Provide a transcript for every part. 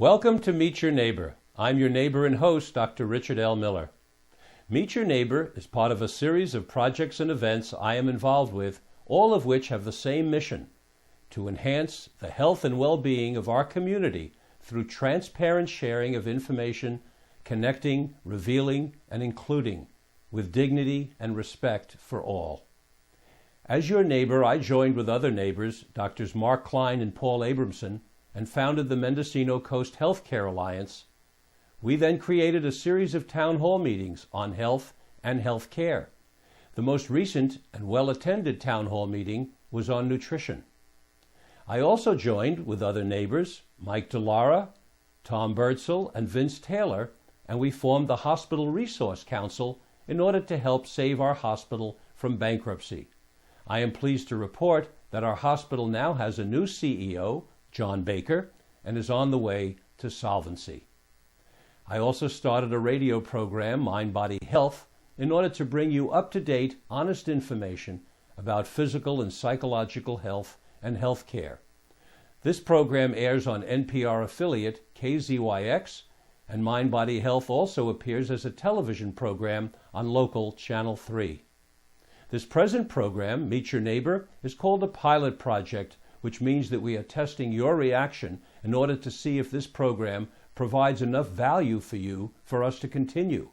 Welcome to Meet Your Neighbor. I'm your neighbor and host, Dr. Richard L. Miller. Meet Your Neighbor is part of a series of projects and events I am involved with, all of which have the same mission: to enhance the health and well-being of our community through transparent sharing of information, connecting, revealing, and including, with dignity and respect for all. As your neighbor, I joined with other neighbors, Drs. Mark Klein and Paul Abramson, and founded the Mendocino Coast Healthcare Alliance. We then created a series of town hall meetings on health and health care. The most recent and well-attended town hall meeting was on nutrition. I also joined with other neighbors, Mike DeLara, Tom Birdsell, and Vince Taylor, and we formed the Hospital Resource Council in order to help save our hospital from bankruptcy. I am pleased to report that our hospital now has a new CEO, John Baker, and is on the way to solvency. I also started a radio program, Mind Body Health, in order to bring you up-to-date, honest information about physical and psychological health and health care. This program airs on NPR affiliate KZYX, and Mind Body Health also appears as a television program on local Channel 3. This present program, Meet Your Neighbor, is called a pilot project, which means that we are testing your reaction in order to see if this program provides enough value for you for us to continue.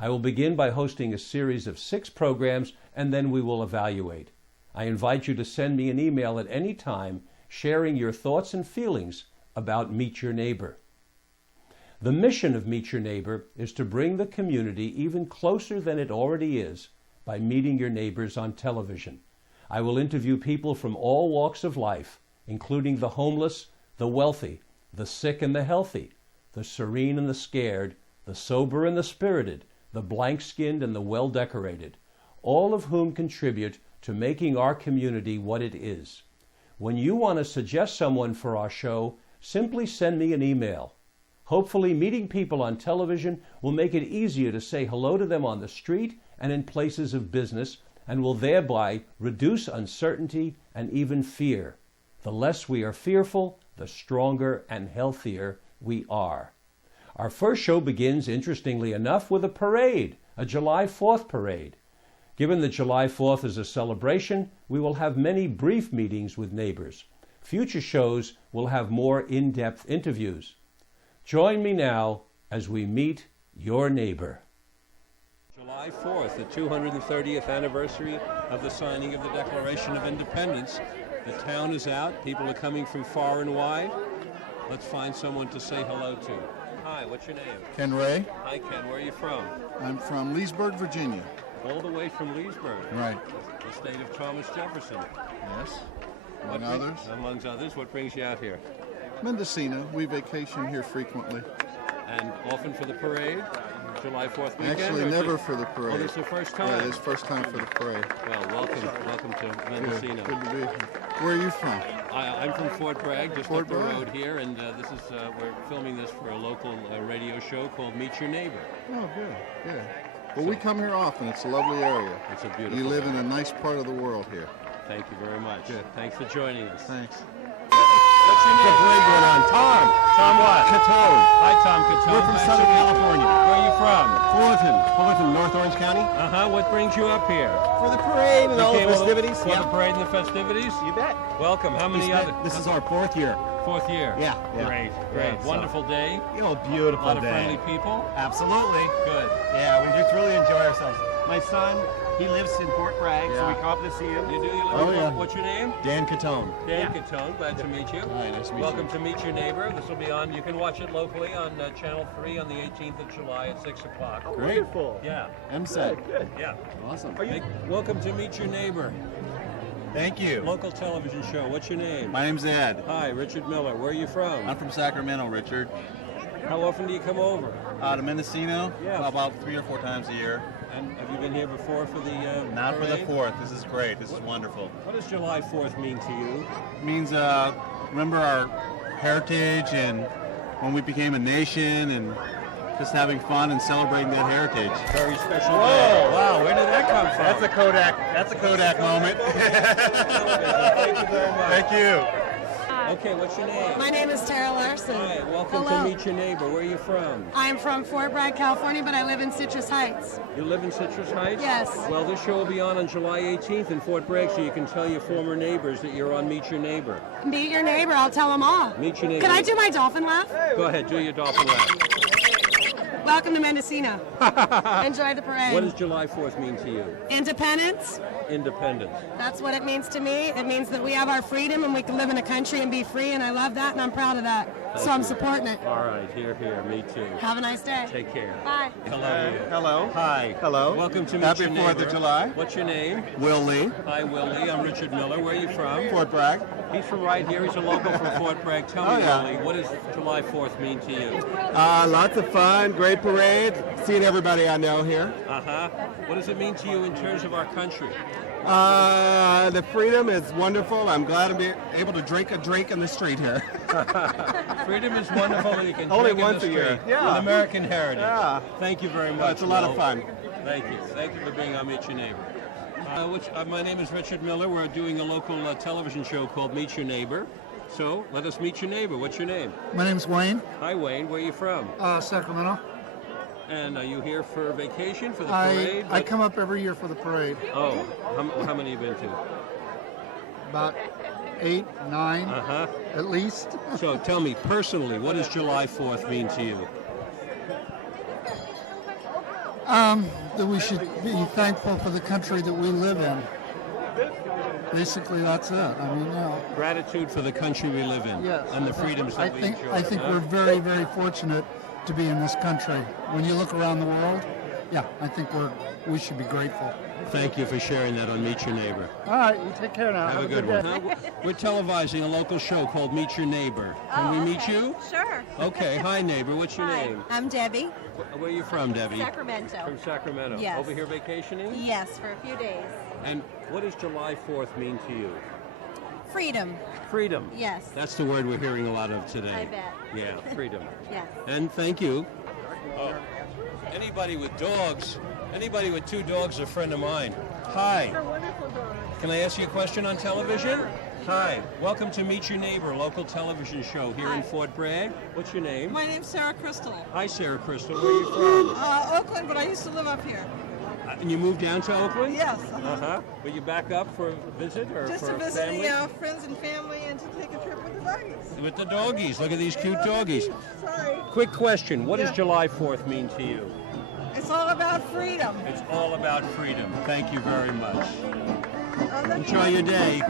I will begin by hosting a series of 6 programs, and then we will evaluate. I invite you to send me an email at any time sharing your thoughts and feelings about Meet Your Neighbor. The mission of Meet Your Neighbor is to bring the community even closer than it already is by meeting your neighbors on television. I will interview people from all walks of life, including the homeless, the wealthy, the sick and the healthy, the serene and the scared, the sober and the spirited, the blank-skinned and the well-decorated, all of whom contribute to making our community what it is. When you want to suggest someone for our show, simply send me an email. Hopefully, meeting people on television will make it easier to say hello to them on the street and in places of business, and will thereby reduce uncertainty and even fear. The less we are fearful, the stronger and healthier we are. Our first show begins, interestingly enough, with a parade, a July 4th parade. Given that July 4th is a celebration, we will have many brief meetings with neighbors. Future shows will have more in-depth interviews. Join me now as we meet your neighbor. July 4th, the 230th anniversary of the signing of the Declaration of Independence. The town is out. People are coming from far and wide. Let's find someone to say hello to. Hi, what's your name? Ken Ray. Hi, Ken. Where are you from? I'm from Leesburg, Virginia. All the way from Leesburg. Right. The state of Thomas Jefferson. Yes. Among others. Amongst others. What brings you out here? Mendocino. We vacation here frequently. And often for the parade? July 4th weekend? Actually, never for the parade. Oh, this is the first time? Yeah, this is the first time for the parade. Well, welcome to Mendocino. Good to be here. Where are you from? I'm from Fort Bragg, just Fort up the Bragg. road here, and we're filming this for a local radio show called Meet Your Neighbor. Oh, good, good. Well, we come here often. It's a lovely area. It's a beautiful You live area. in a nice part of the world here. Thank you very much. Good. Thanks for joining us. Thanks. What's your name? Parade going on. Tom. Tom what? Catone. Hi, Tom Catone. We're from Nice Southern to meet you. California. Where are you from? Fullerton, North Orange County. What brings you up here? For the parade and all the Okay, well, festivities. For the parade and the festivities? You bet. Welcome. How many other? This is our 4th year. 4th year? Yeah. Great. Yeah, so- Wonderful day. Beautiful A lot of day. friendly people. Absolutely. Good. Yeah, we just really enjoy ourselves. My son, he lives in Fort Bragg, so we come up to see him. You do? You live Oh, in- yeah. What's your name? Dan Catone. Dan Catone. Glad to meet you. Hi, nice to meet Welcome you. to Meet Your Neighbor. This will be on, you can watch it locally on Channel 3 on the 18th of July at 6 o'clock. Great. Yeah. MSET. Yeah. Awesome. Welcome to Meet Your Neighbor. Thank you. Local television show. What's your name? My name's Ed. Hi, Richard Miller. Where are you from? I'm from Sacramento, Richard. How often do you come over? To Mendocino, Yeah. about 3 or 4 times a year. And have you been here before for the Not for the parade? 4th. This is great. This is wonderful. What does July 4th mean to you? It means remember our heritage and when we became a nation and just having fun and celebrating that heritage. Very special Whoa. day. Wow, where did that come from? That's a Kodak moment. Thank you very much. Thank you. Hi, Okay, what's your name? My name is Tara Larson. Hi, welcome Hello. to Meet Your Neighbor. Where are you from? I'm from Fort Bragg, California, but I live in Citrus Heights. You live in Citrus Heights? Yes. Well, this show will be on July 18th in Fort Bragg, so you can tell your former neighbors that you're on Meet Your Neighbor. Meet your neighbor, I'll tell them all. Meet your neighbor. Can I do my dolphin laugh? Go ahead, do your dolphin laugh. Welcome to Mendocino. Enjoy the parade. What does July 4th mean to you? Independence? Independence. That's what it means to me. It means that we have our freedom and we can live in a country and be free, and I love that and I'm proud of that. So I'm supporting it. All right, here, me too. Have a nice day. Take care. Bye. Hello. Hello. Hi. Hello. Welcome to Meet Happy Your 4th Neighbor. of July. What's your name? Will Lee, Hi, Willie. I'm Richard Miller. Where are you from? Fort Bragg. He's from right here. He's a local from Fort Bragg. Tell me, yeah. Willie, what does July 4th mean to you? Lots of fun, great parade. Seeing everybody I know here. Uh-huh. What does it mean to you in terms of our country? The freedom is wonderful. I'm glad to be able to drink a drink in the street here. Freedom is wonderful, and you can Only drink in once the a year. street Yeah. with American heritage. Yeah. Thank you very much. It's a lot of Will. fun. Thank you. Thank you for being on Meet Your Neighbor. My name is Richard Miller. We're doing a local television show called Meet Your Neighbor. So let us meet your neighbor. What's your name? My name's Wayne, Hi, Wayne. Where are you from? Sacramento. And are you here for vacation, for the parade? I come up every year for the parade. Oh, how many have you been to? About 8, 9, Uh-huh. at least. So tell me, personally, what does July 4th mean to you? That we should be thankful for the country that we live in. Basically, that's it. I mean, Gratitude for the country we live in yes. and the freedoms that we enjoy. I think huh? we're very, very fortunate to be in this country. When you look around the world, yeah, I think we should be grateful. Thank you for sharing that on Meet Your Neighbor. All right, you take care now. Have a good one. We're televising a local show called Meet Your Neighbor. Can we meet you? Sure. Okay. Hi, neighbor. What's your Hi, name? I'm Debbie. Where are you from, Debbie? Sacramento. From Sacramento. Yes. Over here vacationing? Yes, for a few days. And what does July 4th mean to you? Freedom. Freedom. Yes. That's the word we're hearing a lot of today. I bet. Yeah, freedom. Yes. And thank you. Oh. Anybody with dogs, anybody with 2 dogs is a friend of mine. Hi. They're wonderful dogs. Can I ask you a question on television? Hi. Welcome to Meet Your Neighbor, local television show here in Fort Bragg. What's your name? My name's Sarah Crystal. Hi, Sarah Crystal. Where are you from? Oakland, but I used to live up here. And you moved down to Oakland? Yes. Uh-huh. But you back up for a visit or Just for to visit family? friends and family and to take a trip with the doggies. With the doggies. Look at these cute doggies. Sorry. Quick question. What does Yeah. July 4th mean to you? It's all about freedom. It's all about freedom. Thank you very much. Oh, that's Enjoy your day.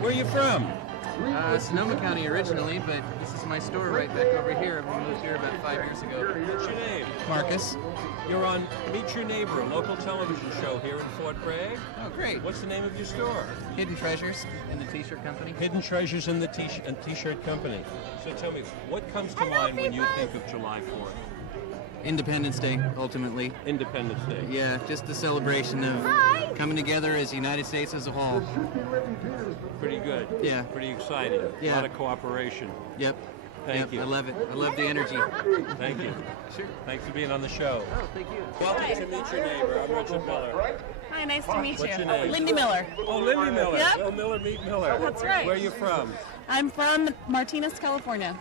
Where are you from? Sonoma County originally, but this is my store right back over here. We moved here about 5 years ago. What's your name? Marcus. You're on Meet Your Neighbor, a local television show here in Fort Bragg. Oh, great. What's the name of your store? Hidden Treasures in the T-shirt company. Hidden Treasures in the T-shirt company. So tell me, what comes to mind when you think of July 4th? Independence Day, ultimately. Independence Day. Yeah, just the celebration of coming together as the United States as a whole. Pretty good. Yeah. Pretty exciting. Yeah. A lot of cooperation. Yep. Thank you. I love it. I love the energy. Thank you. Sure. Thanks for being on the show. Oh, thank you. Welcome to Meet Your Neighbor. I'm Richard Miller. Hi, nice to meet What's you. your name? Lindy Miller. Oh, Lindy Miller. Yep. Well, Miller, meet Miller. That's right. Where are you from? I'm from Martinez, California.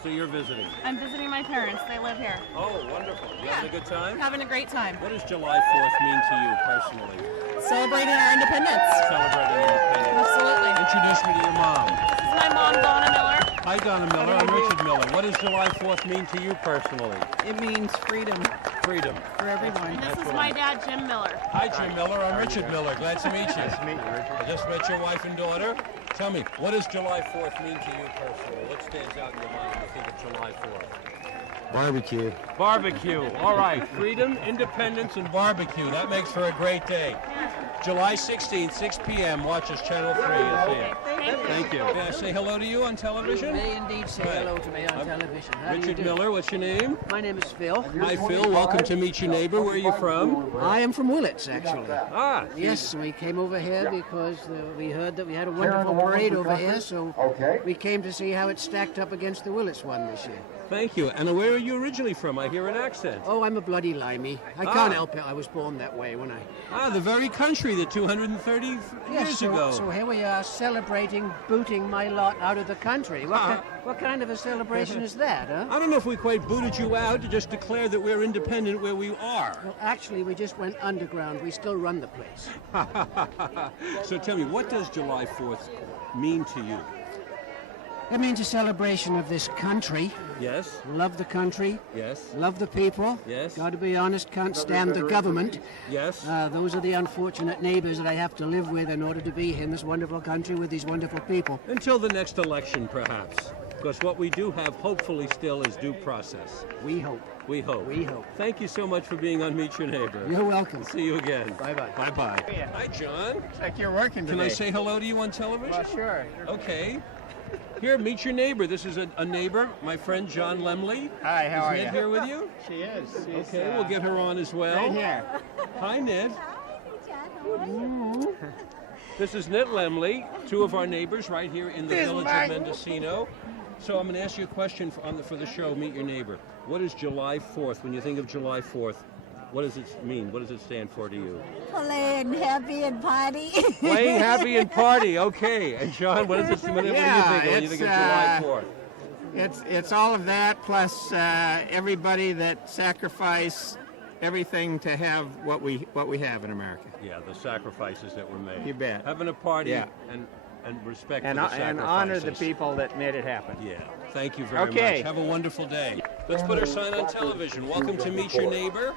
So you're visiting. I'm visiting my parents. They live here. Oh, wonderful. You having a good time? Having a great time. What does July 4th mean to you personally? Celebrating our independence. Celebrating independence. Absolutely. Introduce me to your mom. This is my mom, Donna Miller. Hi, Donna Miller. I'm Richard Miller. What does July 4th mean to you personally? It means freedom Freedom. for everyone. This is my dad, Jim Miller. Hi, Jim Miller. I'm Richard Miller. Glad to meet you. Nice to meet you, Richard. I just met your wife and daughter. Tell me, what does July 4th mean to you personally? What stands out in your mind when you think of July 4th? Barbecue. Barbecue. All right. Freedom, independence, and barbecue. That makes for a great day. July 16th, 6 p.m. Watch us, Channel 3. You'll see it. Thank you. May I say hello to you on television? May indeed say hello to me on television. How do you Richard do? Miller, what's your name? My name is Phil. Hi, Phil. Welcome to Meet Your Neighbor. Where are you from? I am from Willits, actually. Ah, Yes, we came over here because we heard that we had a wonderful parade over here, so we came to see how it stacked up against the Willits one this year. thank you. And where are you originally from? I hear an accent. Oh, I'm a bloody limey. I can't help it. I was born that way when I... Ah, the very country that 230 years ago. So here we are celebrating booting my lot out of the country. What kind of a celebration is that, huh? I don't know if we quite booted you out to just declare that we're independent where we are. Well, actually, we just went underground. We still run the place. So tell me, what does July 4th mean to you? It means a celebration of this country. Yes, Love the country. yes, Love the people. Yes. Got to be honest, can't stand the government. yes. Those are the unfortunate neighbors that I have to live with in order to be in this wonderful country with these wonderful people. Until the next election, perhaps. Because what we do have, hopefully, still is due process. We hope. We hope. We hope. Thank you so much for being on Meet Your Neighbor. You're welcome. See you again. Bye-bye. Bye-bye. Hi, John. Looks like you're working Can I say hello to you on television? Sure. Okay. Here, meet your neighbor. This is a neighbor, my friend John Lemley. Hi, how are Is Ned you? here with you? She is. She's, Okay, we'll get her on as well. right here. Hi, Ned. This is Ned Lemley, two of our neighbors right here in the village of Mendocino. So I'm going to ask you a question for the show, Meet Your Neighbor. What is July 4th? When you think of July 4th, what does it mean? What does it stand for to you? Playing happy and party. Playing happy and party. Okay. And John, what do you think when you think of July 4th? It's all of that plus everybody that sacrificed everything to have what we have in America. Yeah, the sacrifices that were made. You bet. Having a party Yeah. and respect And for the sacrifices. honor the people that made it happen. Yeah. Thank you very Okay. much. Have a wonderful day. Let's put our sign on television. Welcome to Meet Your Neighbor.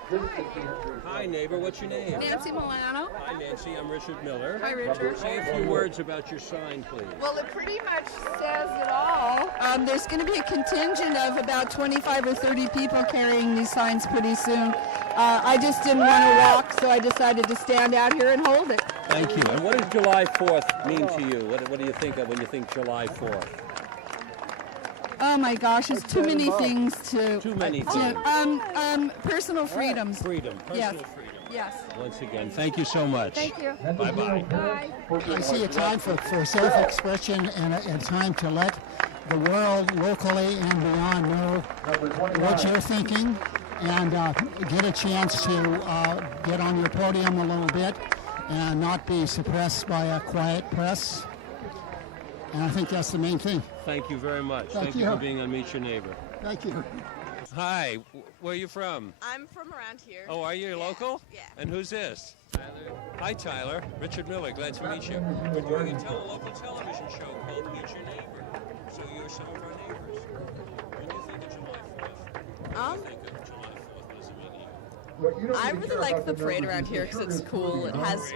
Hi, neighbor. What's your name? Nancy Milano. Hi, Nancy. I'm Richard Miller. Hi, Richard. Say a few words about your sign, please. Well, it pretty much says it all. There's going to be a contingent of about 25 or 30 people carrying these signs pretty soon. I just didn't want to walk, so I decided to stand out here and hold it. Thank you. And what does July 4th mean to you? What do you think of when you think July 4th? Oh my gosh, it's too many things to... Too many things. Personal freedoms. Freedom. Personal Yes. freedom. Yes. Once again, thank you so much. Thank you. Bye-bye. Bye. I see a time for self-expression and a time to let the world locally and beyond know what you're thinking and get a chance to get on your podium a little bit and not be suppressed by a quiet press. And I think that's the main thing. Thank you very much. Thank you you. for being on Meet Your Neighbor. Thank you. Hi, where are you from? I'm from around here. Oh, are you local? Yeah. And who's this? Tyler. Hi, Tyler. Richard Miller. Glad to meet you. We're doing a local television show called Meet Your Neighbor. So you're some of our neighbors. When you think of July 4th, what do you think of July 4th? What does it mean to you? I really like the parade around here because it's cool. It has,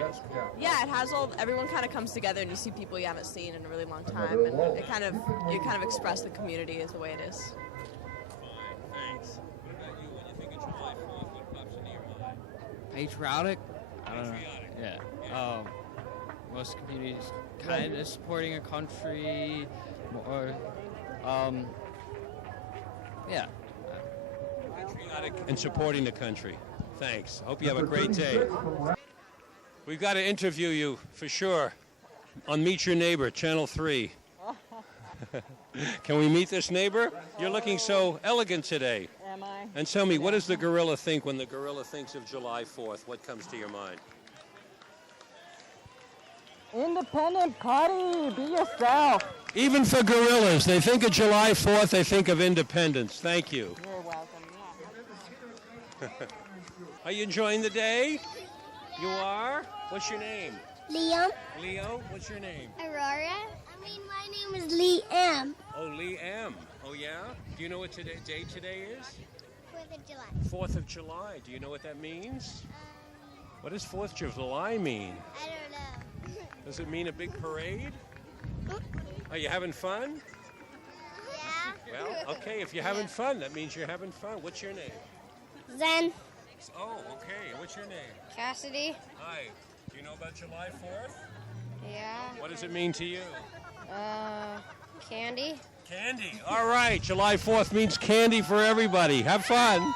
everyone kind of comes together and you see people you haven't seen in a really long time, and you kind of express the community is the way it is. Fine, thanks. What about you? When you think of July 4th, what pops into your mind? Patriotic? I don't know. Patriotic. Yeah. Most communities kind of supporting a country, or, yeah. Patriotic and supporting the country. Thanks. Hope you have a great day. We've got to interview you for sure on Meet Your Neighbor, Channel 3. Can we meet this neighbor? You're looking so elegant today. Am I? And tell me, what does the gorilla think when the gorilla thinks of July 4th? What comes to your mind? Independent party, be yourself. Even for gorillas, they think of July 4th, they think of independence. Thank you. You're welcome. Are you enjoying the day? You are? What's your name? Liam. Leo, what's your name? Aurora. My name is Liam. Oh, Lee M. Oh, yeah? Do you know what day today is? 4th of July. 4th of July. Do you know what that means? What does 4th of July mean? I don't know. Does it mean a big parade? Are you having fun? Yeah. Well, okay, if you're having fun, that means you're having fun. What's your name? Zen. Oh, okay. What's your name? Cassidy. Hi. Do you know about July 4th? Yeah. What does it mean to you? Candy. Candy. All right. July 4th means candy for everybody. Have fun.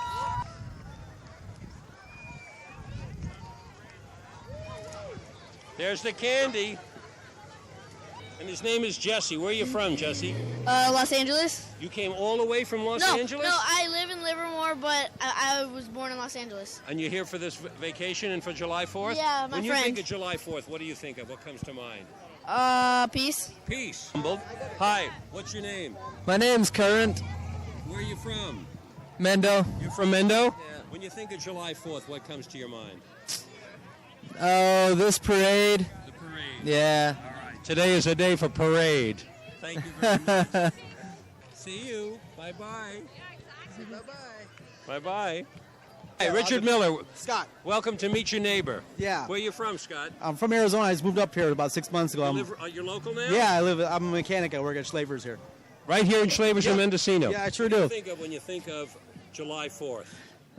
There's the candy. And his name is Jesse. Where are you from, Jesse? Los Angeles. You came all the way from Los Angeles? No, I live in Livermore, but I was born in Los Angeles. And you're here for this vacation and for July 4th? Yeah, my When you friend. think of July 4th, what do you think of? What comes to mind? Peace. Peace. Hi, what's your name? My name's Current. Where are you from? Mendo. You're from Mendo? Yeah. When you think of July 4th, what comes to your mind? Oh, this parade. The parade. Yeah. All right. Today is a day for parade. Thank you very much. See you. Bye-bye. Bye-bye. Hey, Richard Miller. Scott. Welcome to Meet Your Neighbor. Yeah. Where are you from, Scott? I'm from Arizona. I just moved up here about 6 months ago. You're local now? Yeah, I'm a mechanic. I work at Schlavers here. Right here in Schlavers and Mendocino? Yeah, I sure What do you do. think of when you think of July 4th?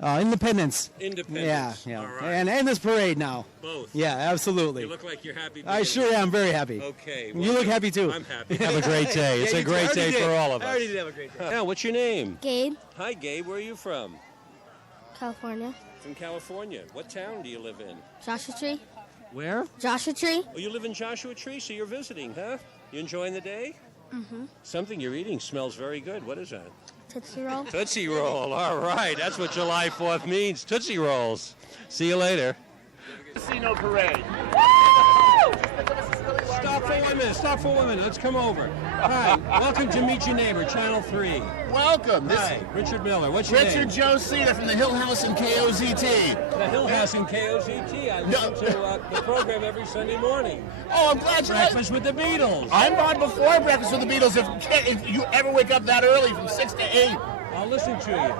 Independence. Independence. Yeah. All right. And this parade now. Both. Yeah, absolutely. You look like you're happy. I sure am. Very happy. Okay. You look happy too. I'm happy. Have a great day. It's Yeah, a you too. great I already day did. for all of us. I already did have a great day. Now, what's your name? Gabe. Hi, Gabe. Where are you from? California. From California. What town do you live in? Joshua Tree. Where? Joshua Tree. Oh, you live in Joshua Tree, so you're visiting, huh? You enjoying the day? Mm-hmm. Something you're eating smells very good. What is that? Tootsie Roll. Tootsie Roll. All right. That's what July 4th means. Tootsie Rolls. See you later. Casino parade. Stop for 1 minute. Stop for 1 minute. Let's come over. Hi. Welcome to Meet Your Neighbor, Channel 3. Welcome. Hi. Richard Miller. What's your name? Richard Joe Cedar from the Hill House in KOZT. The Hill House in KOZT. I listen to the program every Sunday morning. Oh, I'm glad you're Breakfast with the Beatles. I'm on before Breakfast with the Beatles. If you ever wake up that early from 6 to 8. I'll listen to you.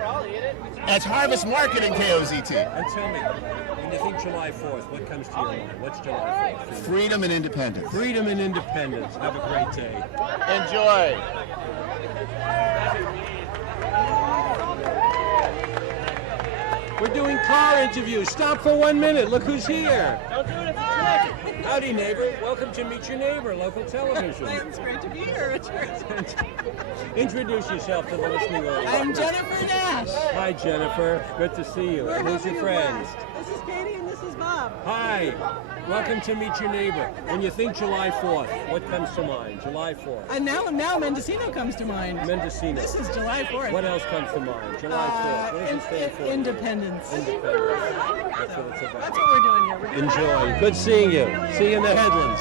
That's Harvest Market in KOZT. And tell me, when you think July 4th, what comes to your mind? What's July 4th? Freedom and independence. Freedom and independence. Have a great day. Enjoy. We're doing car interviews. Stop for 1 minute. Look who's here. Don't do it if it's connected. Howdy, neighbor. Welcome to Meet Your Neighbor, local television. It's great to be here, Richard. Introduce yourself to the listening audience. I'm Jennifer Nash. Hi, Jennifer. Good to see you. We're Who's having your a friends? blast. This is Katie and this is Bob. Hi. Welcome to Meet Your Neighbor. When you think July 4th, what comes to mind? July 4th. And now Mendocino comes to mind. Mendocino. This is July 4th. What else comes to mind? July 4th. What does it stand for? Independence. Independence. That's what it's about. That's what we're doing here. We're doing Enjoy. Good seeing you. See you in the headlands.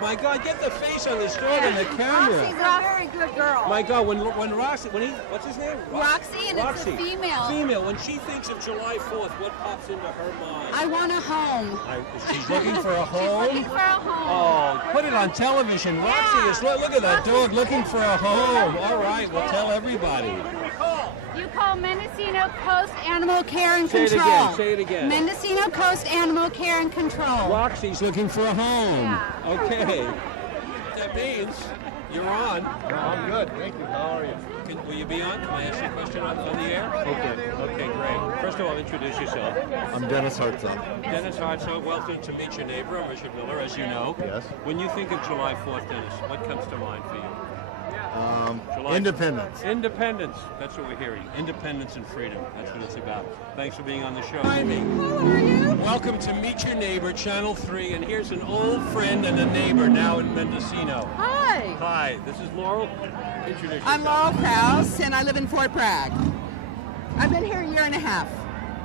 My God, get the face on this dog on the camera. She's a very good girl. My God, when Roxy, what's his name? Roxy, and Roxy. it's a female. Female. When she thinks of July 4th, what pops into her mind? I want a home. She's looking for a home? She's looking for a home. Oh, put it on television. Roxy is, look at that dog looking for a home. All right, we'll tell everybody. You call Mendocino Coast Animal Care and Say it Control. again, say it again. Mendocino Coast Animal Care and Control. Roxy's looking for a home. Yeah. Okay. That means you're on. I'm good. Thank you. How are you? Will you be on? Can I ask you a question on the air? Okay. Okay, great. First of all, introduce yourself. I'm Dennis Hartzell. Dennis Hartzell, welcome to Meet Your Neighbor. I'm Richard Miller, as you know. Yes. When you think of July 4th, Dennis, what comes to mind for you? July Independence. 4th. Independence. That's what we're hearing. Independence and freedom. That's what it's about. Thanks for being on the show. How are you? Welcome to Meet Your Neighbor, Channel 3, and here's an old friend and a neighbor now in Mendocino. Hi. Hi, this is Laurel. Introduce yourself. I'm Laurel Krause, and I live in Fort Bragg. I've been here a year and a half.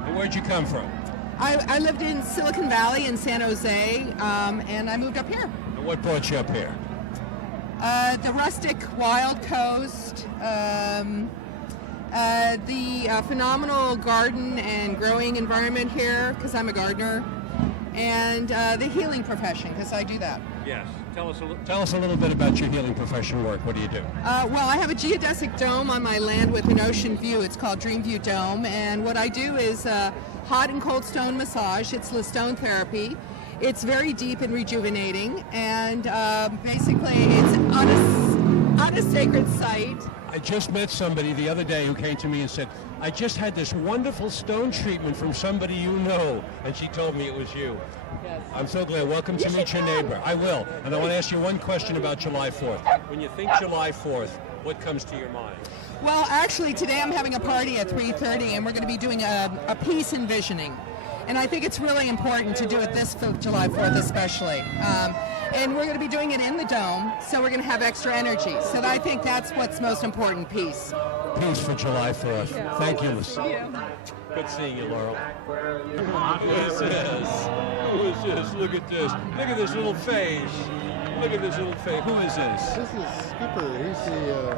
And where'd you come from? I lived in Silicon Valley in San Jose, and I moved up here. And what brought you up here? The rustic wild coast, the phenomenal garden and growing environment here, because I'm a gardener, and the healing profession, because I do that. Yes. Tell us a little bit about your healing profession work. What do you do? Well, I have a geodesic dome on my land with an ocean view. It's called Dreamview Dome, and what I do is hot and cold stone massage. It's the stone therapy. It's very deep and rejuvenating, and basically it's on a sacred site. I just met somebody the other day who came to me and said, I just had this wonderful stone treatment from somebody you know, and she told me it was you. Yes. I'm so glad. Welcome to Meet Your Neighbor. I will. And I want to ask you one question about July 4th. When you think July 4th, what comes to your mind? Well, actually, today I'm having a party at 3:30, and we're going to be doing a peace envisioning. And I think it's really important to do it this July 4th especially. And we're going to be doing it in the Dome, so we're going to have extra energy. So I think that's what's most important, peace. Peace for July 4th. Yeah. Thank you, Lucy. Thank you. Good seeing you, Laurel. Who is this? Who is this? Look at this. Look at this little face. Look at this little face. Who is this? This is Skipper. He's the.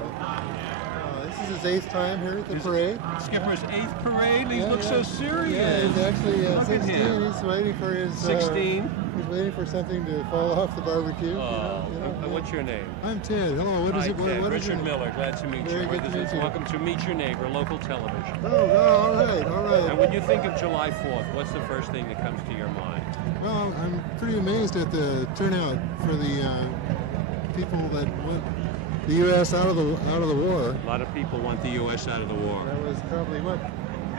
This is his 8th time here at the parade. Skipper's 8th parade? He looks so serious. Yeah, he's actually Look at 16. him. He's waiting for his... 16? He's waiting for something to fall off the barbecue. And what's your name? I'm Ted. Hello, what is Hi, it? Ted. What is Richard your name? Miller. Glad to meet Very you. good to meet you. Welcome to Meet Your Neighbor, local television. Oh, all right, all right. And when you think of July 4th, what's the first thing that comes to your mind? Well, I'm pretty amazed at the turnout for the people that went the U.S. out of the war. A lot of people want the U.S. out of the war. That was probably,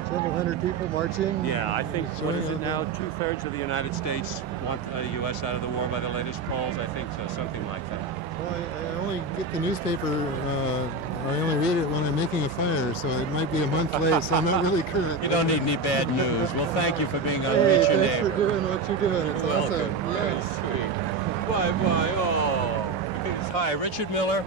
several hundred people marching? Yeah, I think, what is it now? 2/3 of the United States want the U.S. out of the war by the latest polls. I think so, something like that. Well, I only get the newspaper, or I only read it when I'm making a fire, so it might be a month late, so I'm not really current. You don't need any bad news. Well, thank you for being on Hey, Meet Your thanks Neighbor. for doing what you're doing. It's Welcome. awesome. Very Yeah. sweet. Bye. Oh. Hi, Richard Miller.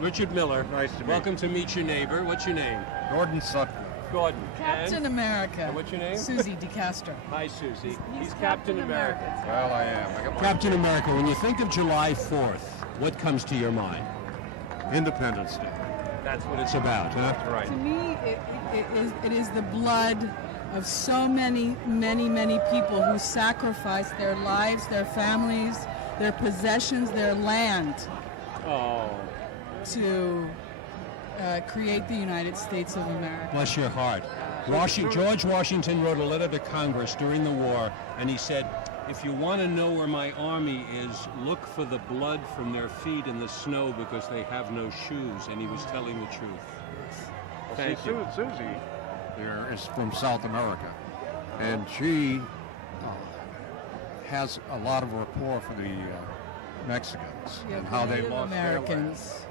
Richard Miller. Nice to meet you. Welcome to Meet Your Neighbor. What's your name? Gordon Sutton. Gordon. Captain And? America. And what's your name? Susie DeCastro. Hi, Susie. He's Captain America. Well, I am. I got my Captain America, when you think of July 4th, what comes to your mind? Independence Day. That's what it's about, huh? That's right. To me, it is the blood of so many people who sacrificed their lives, their families, their possessions, their land to create the United States of America. Bless your heart. George Washington wrote a letter to Congress during the war, and he said, if you want to know where my army is, look for the blood from their feet in the snow because they have no shoes, and he was telling the truth. Thank you. Susie there is from South America, and she has a lot of rapport for the Mexicans and how they Native lost Americans.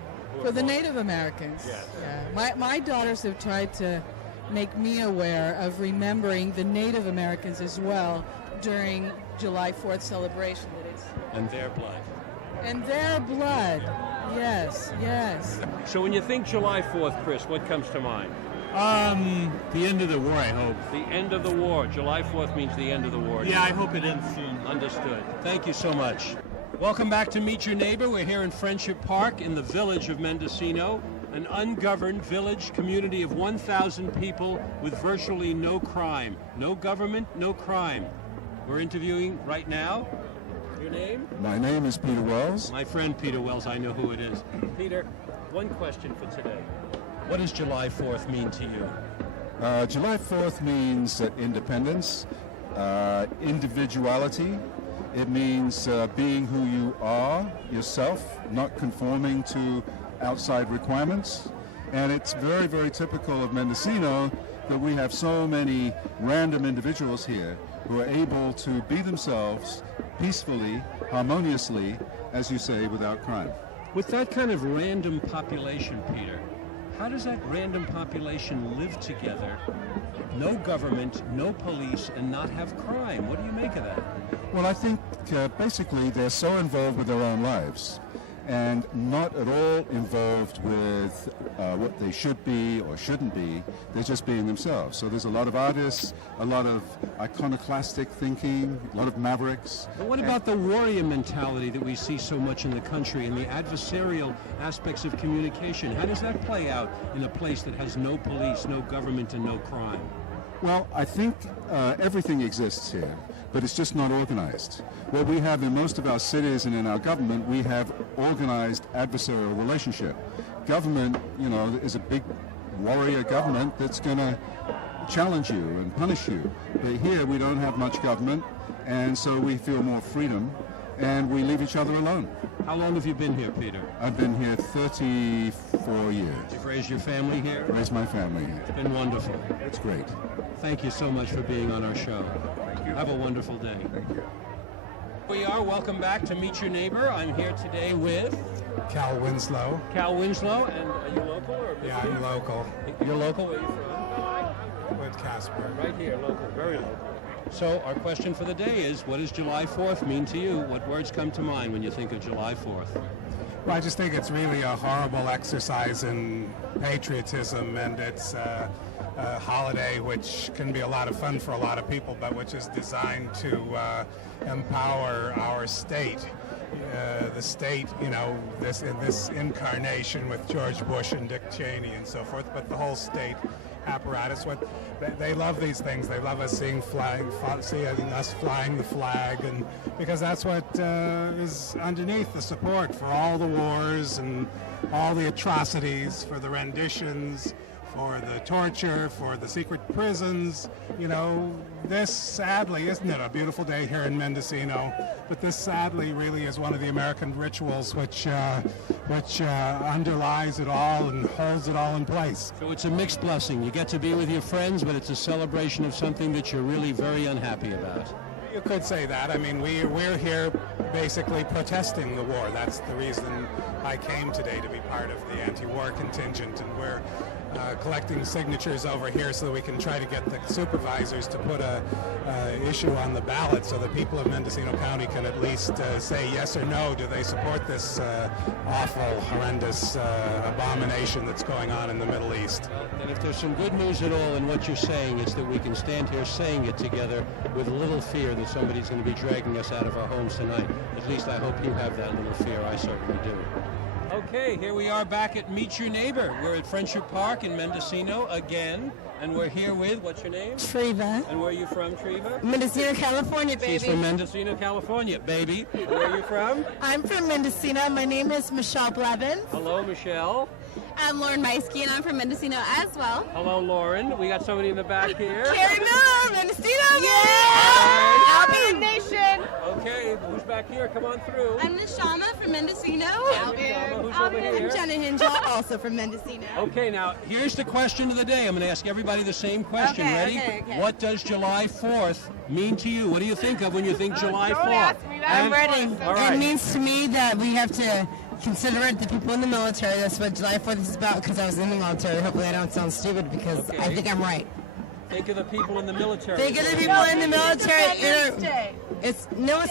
For the Native Americans. Yes. Yeah. My daughters have tried to make me aware of remembering the Native Americans as well during July 4th celebration. And their blood. And their blood. Yes, yes. So when you think July 4th, Chris, what comes to mind? The end of the war, I hope. The end of the war. July 4th means the end of the war. Yeah, I hope it ends soon. Understood. Thank you so much. Welcome back to Meet Your Neighbor. We're here in Friendship Park in the village of Mendocino, an ungoverned village community of 1,000 people with virtually no crime. No government, no crime. We're interviewing right now. Your name? My name is Peter Wells. My friend Peter Wells, I know who it is. Peter, one question for today. What does July 4th mean to you? July 4th means independence, individuality. It means being who you are yourself, not conforming to outside requirements. And it's very, very typical of Mendocino that we have so many random individuals here who are able to be themselves peacefully, harmoniously, as you say, without crime. With that kind of random population, Peter, how does that random population live together? No government, no police, and not have crime. What do you make of that? Well, I think basically they're so involved with their own lives and not at all involved with what they should be or shouldn't be. They're just being themselves. So there's a lot of artists, a lot of iconoclastic thinking, a lot of mavericks. But what about the warrior mentality that we see so much in the country and the adversarial aspects of communication? How does that play out in a place that has no police, no government, and no crime? Well, I think everything exists here, but it's just not organized. What we have in most of our cities and in our government, we have organized adversarial relationship. Government, you know, is a big warrior government that's going to challenge you and punish you. But here we don't have much government, and so we feel more freedom, and we leave each other alone. How long have you been here, Peter? I've been here 35 4 years. You've raised your family here? Raised my family here. It's been wonderful. It's great. Thank you so much for being on our show. Thank you. Have a wonderful day. Thank you. We are. Welcome back to Meet Your Neighbor. I'm here today with Cal Winslow. Cal Winslow. And are you local? Or Yeah, I'm local. You're local? Where are you from? With Casper. Right here, local. Very local. So our question for the day is, what does July 4th mean to you? What words come to mind when you think of July 4th? Well, I just think it's really a horrible exercise in patriotism, and it's a holiday which can be a lot of fun for a lot of people, but which is designed to empower our state. The state, you know, in this incarnation with George Bush and Dick Cheney and so forth, but the whole state apparatus. They love these things. They love us seeing us flying the flag, and because that's what is underneath the support for all the wars and all the atrocities, for the renditions, for the torture, for the secret prisons. You know, this sadly, isn't it a beautiful day here in Mendocino? But this sadly really is one of the American rituals which underlies it all and holds it all in place. So it's a mixed blessing. You get to be with your friends, but it's a celebration of something that you're really very unhappy about. You could say that. I mean, we're here basically protesting the war. That's the reason I came today, to be part of the anti-war contingent, and we're collecting signatures over here so that we can try to get the supervisors to put a issue on the ballot so that people of Mendocino County can at least say yes or no. Do they support this awful, horrendous abomination that's going on in the Middle East? And if there's some good news at all in what you're saying, it's that we can stand here saying it together with little fear that somebody's going to be dragging us out of our homes tonight. At least I hope you have that little fear. I certainly do. Okay, here we are back at Meet Your Neighbor. We're at Friendship Park in Mendocino again, and we're here with, what's your name? Treva. And where are you from, Treva? Mendocino, California, baby. She's from Mendocino, California, baby. Where are you from? I'm from Mendocino. My name is Michelle Blevins. Hello, Michelle. I'm Lauren Meisky, and I'm from Mendocino as well. Hello, Lauren. We got somebody in the back here. Carrie Miller, Mendocino, Albion Nation. Okay, who's back here? Come on through. I'm Nishama from Mendocino. Who's over here? I'm Jenna Hinjal, also from Mendocino. Okay, now, here's the question of the day. I'm going to ask everybody the same question. Okay, Ready? okay. What does July 4th mean to you? What do you think of when you think July 4th? ask me that. I'm ready. All right. It means to me that we have to consider the people in the military. That's what July 4th is about, because I was in the military. Hopefully I don't sound stupid, because I think I'm right. Think of the people in the military. Think of the people in the military. It's not.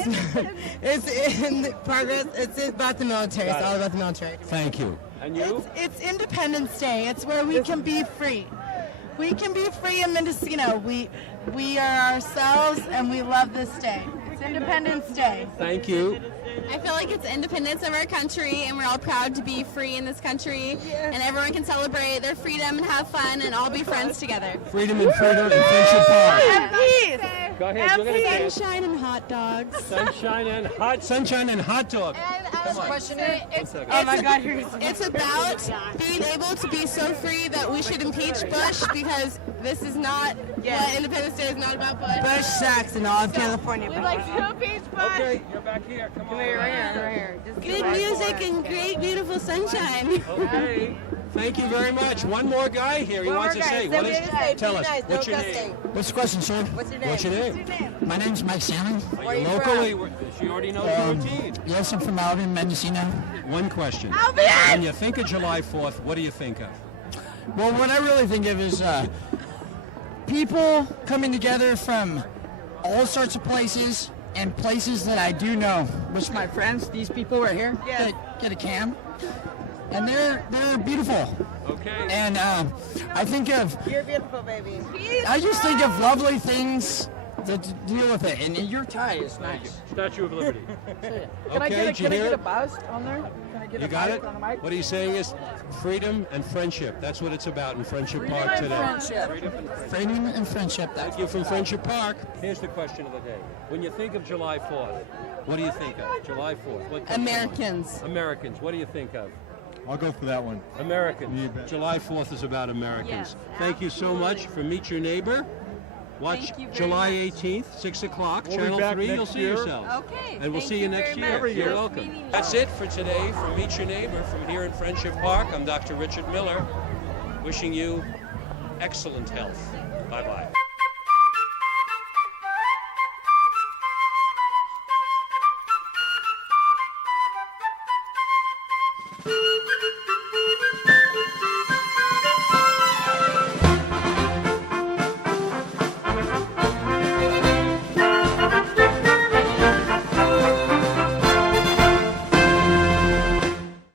It's in progress. It's about the military. It's all about the military. Thank you. And you? It's Independence Day. It's where we can be free. We can be free in Mendocino. We are ourselves, and we love this day. It's Independence Day. Thank you. I feel like it's independence of our country, and we're all proud to be free in this country, and everyone can celebrate their freedom and have fun and all be friends together. Freedom and freedom in Friendship Park. And peace. Go ahead. You're gonna dance. Sunshine and hot dogs. Sunshine and hot dog. Question it's Oh my God, it's about being able to be so free that we should impeach Bush, because this is not what Independence Day is not about Bush. Bush sucks in all of California. We'd like to impeach Bush. Okay, you're back here. Come on. Right here. Good music and great, beautiful sunshine. Okay. Thank you very much. One more guy here. He wants to say. What is? Tell us. What's your name? What's the question, sir? What's your name? My name's Mike Salmon. Are you locally? She already knows the routine. Yes, I'm from Albion, Mendocino. One question. Albion! When you think of July 4th, what do you think of? Well, what I really think of is people coming together from all sorts of places and places that I do know. Which my friends, these people right here, get a cam, and they're beautiful. Okay. And I think of You're beautiful, baby. I just think of lovely things to deal with it, and your tie is nice. Statue of Liberty. Can I Okay, get a buzz on there? Can I get You a got buzz it? on the mic? What he's saying is freedom and friendship. That's what it's about in Friendship Park today. Freedom and friendship. Thank you from Friendship Park. Here's the question of the day. When you think of July 4th, what do you think of? July 4th. What comes to mind? Americans. Americans. What do you think of? I'll go for that one. Americans. July 4th is about Americans. Thank you so much for Meet Your Neighbor. Watch Thank you very July much. 18th, 6 o'clock, We'll be Channel back 3. next You'll see year. yourselves. Okay. And we'll thank see you next very year. much. You're Nice welcome. meeting you. That's it for today from Meet Your Neighbor from here in Friendship Park. I'm Dr. Richard Miller, wishing you excellent health. Bye-bye.